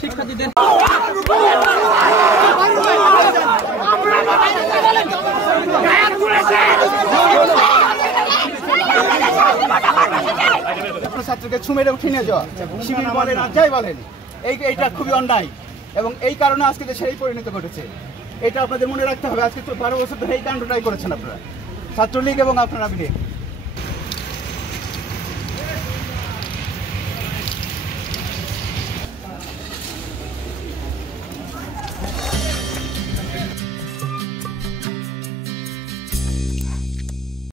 শিক্ষার্থীদের ছাত্রকে ছুমেরে উঠিয়ে নিয়ে যাওয়া, শিবির বলেন আর যাই বলেন, এইটা খুবই অন্যায় এবং এই কারণে আজকে দেশের এই পরিণতি ঘটেছে। এটা আপনাদের মনে রাখতে হবে। আজকে তো 12 বছর ধরে এই কাণ্ডটাই করেছেন আপনারা, ছাত্রলীগ এবং আপনারা মিলে।